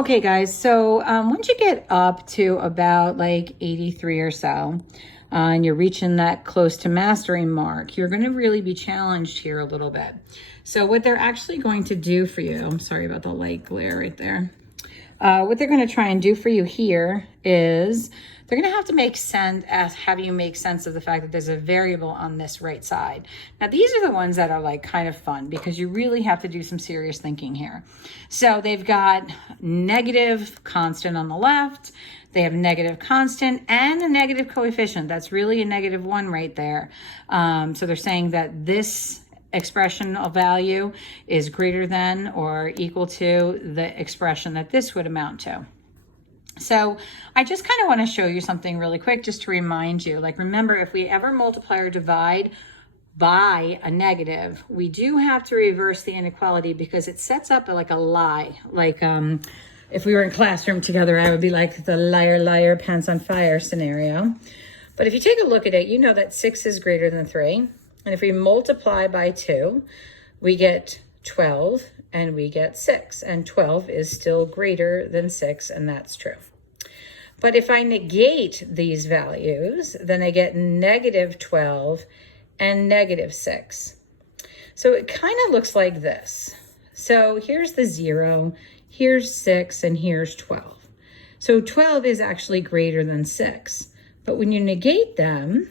Okay, guys, so once you get up to about like 83 or so, and you're reaching that close to mastery mark, you're going to really be challenged here a little bit. So what they're actually going to do for you, I'm sorry about the light glare right there. What they're going to try and do for you here is they're going to have to have you make sense of the fact that there's a variable on this right side. Now, these are the ones that are like kind of fun because you really have to do some serious thinking here. So they've got negative constant on the left. They have negative constant and a negative coefficient. That's really a -1 right there. So they're saying that this expression of value is greater than or equal to the expression that this would amount to. So I just kind of want to show you something really quick just to remind you, like, remember, if we ever multiply or divide by a negative, we do have to reverse the inequality because it sets up like a lie. Like if we were in classroom together, I would be like the liar, liar, pants on fire scenario. But if you take a look at it, you know that 6 is greater than 3. And if we multiply by 2, we get 12 and we get 6. And 12 is still greater than 6, and that's true. But if I negate these values, then I get -12 and -6. So it kind of looks like this. So here's the 0, here's 6, and here's 12. So 12 is actually greater than 6. But when you negate them,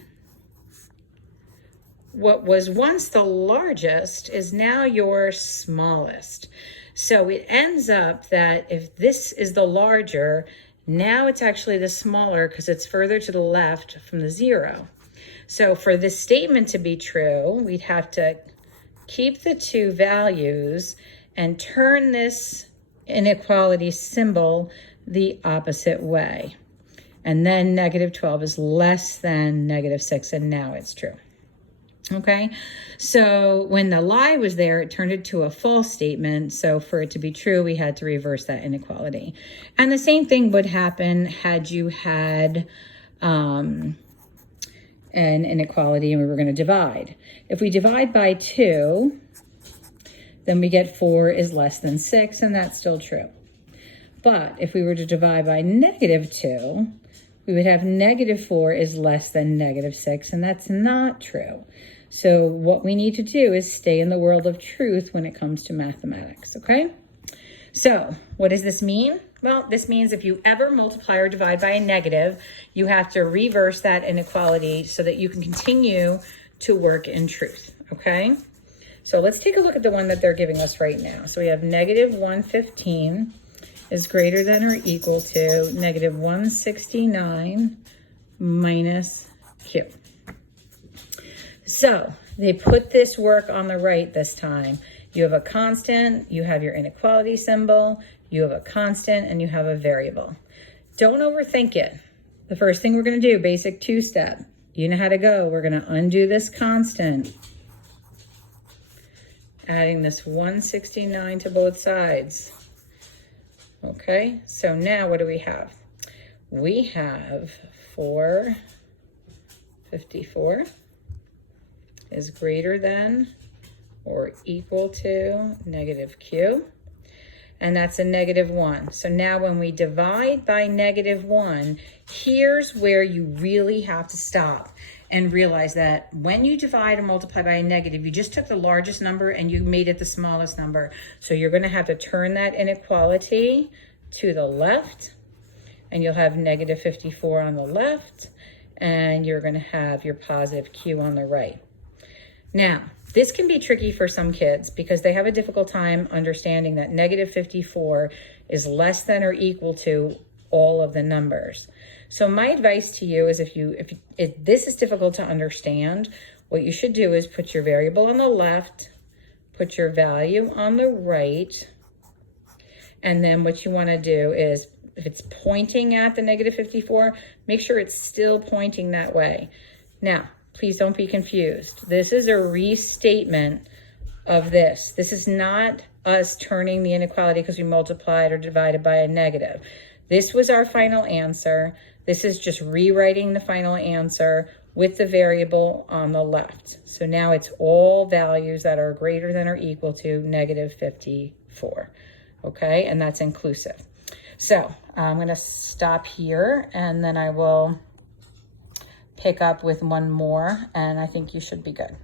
what was once the largest is now your smallest. So it ends up that if this is the larger, now it's actually the smaller because it's further to the left from the 0. So for this statement to be true, we'd have to keep the two values and turn this inequality symbol the opposite way. And then -12 is less than -6, and now it's true. Okay, so when the lie was there, it turned it to a false statement. So for it to be true, we had to reverse that inequality. And the same thing would happen had you had an inequality and we were going to divide. If we divide by 2, then we get 4 is less than 6, and that's still true. But if we were to divide by -2, we would have -4 is less than -6, and that's not true. So what we need to do is stay in the world of truth when it comes to mathematics, okay? So what does this mean? Well, this means if you ever multiply or divide by a negative, you have to reverse that inequality so that you can continue to work in truth, okay? So let's take a look at the one that they're giving us right now. So we have -115 is greater than or equal to -169 minus q. So they put this work on the right this time. You have a constant, you have your inequality symbol, you have a constant, and you have a variable. Don't overthink it. The first thing we're going to do, basic 2-step. You know how to go. We're going to undo this constant, adding this 169 to both sides. Okay, so now what do we have? We have 454 is greater than or equal to -q, and that's a -1. So now when we divide by -1, here's where you really have to stop and realize that when you divide or multiply by a negative, you just took the largest number and you made it the smallest number. So you're going to have to turn that inequality to the left, and you'll have -54 on the left, and you're going to have your positive q on the right. Now, this can be tricky for some kids because they have a difficult time understanding that -54 is less than or equal to all of the numbers. So my advice to you is if this is difficult to understand, what you should do is put your variable on the left, put your value on the right, and then what you want to do is, if it's pointing at the -54, make sure it's still pointing that way. Now, please don't be confused. This is a restatement of this. This is not us turning the inequality because we multiplied or divided by a negative. This was our final answer. This is just rewriting the final answer with the variable on the left. So now it's all values that are greater than or equal to -54, okay? And that's inclusive. So I'm going to stop here, and then I will pick up with one more, and I think you should be good.